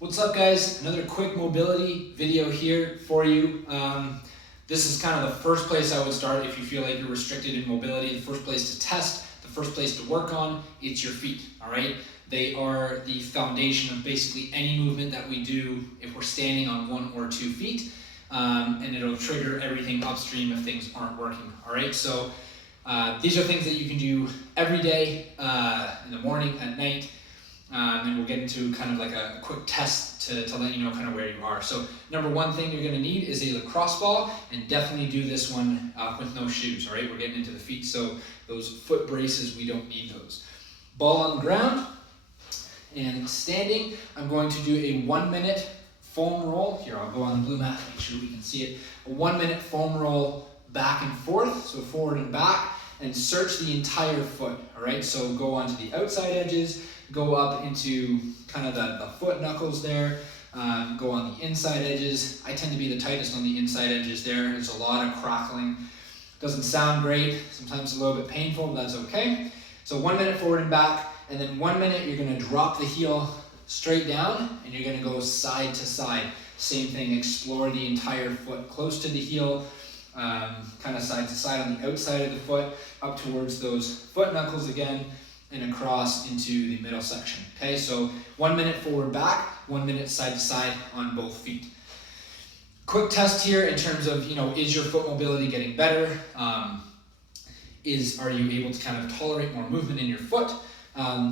What's up, guys? Another quick mobility video here for you. This is kind of the first place I would start if you feel like you're restricted in mobility. The first place to test, the first place to work on, it's your feet, all right? They are the foundation of basically any movement that we do if we're standing on 1 or 2 feet, and it'll trigger everything upstream if things aren't working, all right? So these are things that you can do every day, in the morning, at night, and we'll get into kind of like a quick test to let you know kind of where you are. So number one thing you're going to need is a lacrosse ball, and definitely do this one with no shoes, all right? We're getting into the feet, so those foot braces, we don't need those. Ball on the ground, and standing, I'm going to do a 1-minute foam roll. Here, I'll go on the blue mat, make sure we can see it. A 1-minute foam roll back and forth, so forward and back, and search the entire foot, all right? So go onto the outside edges, go up into kind of the foot knuckles there, go on the inside edges. I tend to be the tightest on the inside edges there. There's a lot of crackling. Doesn't sound great, sometimes a little bit painful, but that's okay. So 1 minute forward and back, and then 1 minute you're gonna drop the heel straight down, and you're gonna go side to side. Same thing, explore the entire foot, close to the heel, kind of side to side on the outside of the foot, up towards those foot knuckles again, and across into the middle section. Okay, so 1 minute forward back, 1 minute side to side on both feet. Quick test here in terms of, is your foot mobility getting better? Are you able to kind of tolerate more movement in your foot?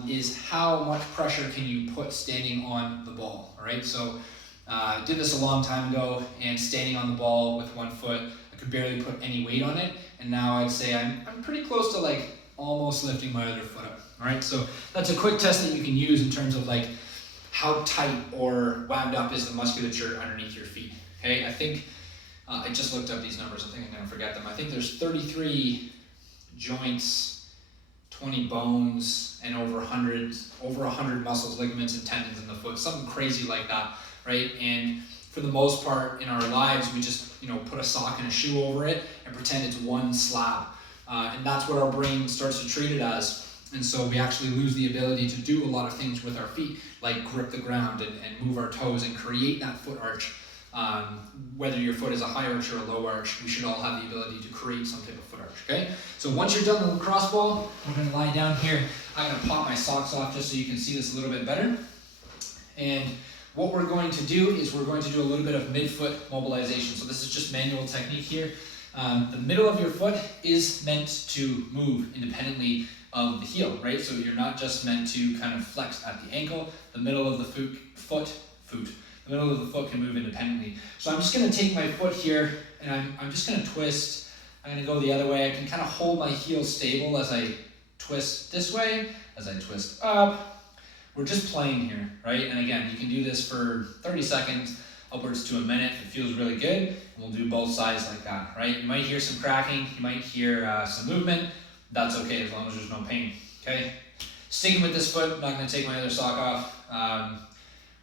Is how much pressure can you put standing on the ball, all right? So I did this a long time ago, and standing on the ball with 1 foot, I could barely put any weight on it, and now I'd say I'm pretty close to like almost lifting my other foot up, all right? So that's a quick test that you can use in terms of like how tight or wound up is the musculature underneath your feet, okay? I think, I just looked up these numbers, I think I'm gonna forget them. I think there's 33 joints, 20 bones, and over 100 muscles, ligaments, and tendons in the foot, something crazy like that, right? And for the most part in our lives, we just, put a sock and a shoe over it and pretend it's one slab. And that's what our brain starts to treat it as. And so we actually lose the ability to do a lot of things with our feet, like grip the ground and move our toes and create that foot arch. Whether your foot is a high arch or a low arch, we should all have the ability to create some type of foot arch, okay? So once you're done the lacrosse ball, we're gonna lie down here. I'm gonna pop my socks off just so you can see this a little bit better. And what we're going to do is we're going to do a little bit of midfoot mobilization. So this is just manual technique here. The middle of your foot is meant to move independently of the heel, right? So you're not just meant to kind of flex at the ankle. The middle of the foot can move independently. So I'm just gonna take my foot here, and I'm just gonna twist. I'm gonna go the other way. I can kind of hold my heel stable as I twist this way, as I twist up. We're just playing here, right? And again, you can do this for 30 seconds, upwards to a minute. It feels really good. And we'll do both sides like that, right? You might hear some cracking, you might hear some movement. That's okay as long as there's no pain, okay? Sticking with this foot, I'm not gonna take my other sock off.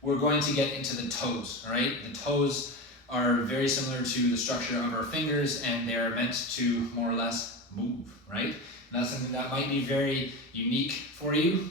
We're going to get into the toes, all right? The toes are very similar to the structure of our fingers, and they're meant to more or less move, right? And that's something that might be very unique for you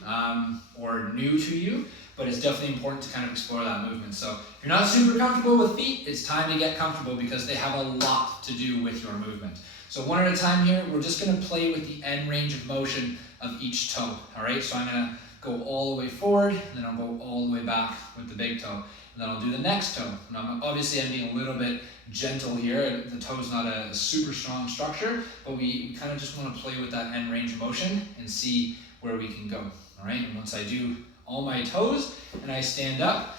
or new to you, but it's definitely important to kind of explore that movement. So if you're not super comfortable with feet, it's time to get comfortable because they have a lot to do with your movement. So one at a time here, we're just gonna play with the end range of motion of each toe, all right? So I'm gonna go all the way forward, and then I'll go all the way back with the big toe. And then I'll do the next toe. And obviously I'm being a little bit gentle here. The toe's not a super strong structure, but we kind of just want to play with that end range of motion and see where we can go, all right? And once I do all my toes and I stand up,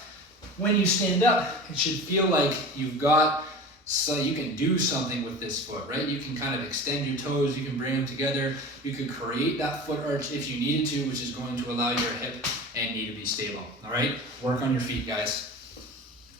when you stand up, it should feel like you've got, so you can do something with this foot, right? You can kind of extend your toes, you can bring them together, you could create that foot arch if you needed to, which is going to allow your hip and knee to be stable, all right? Work on your feet, guys.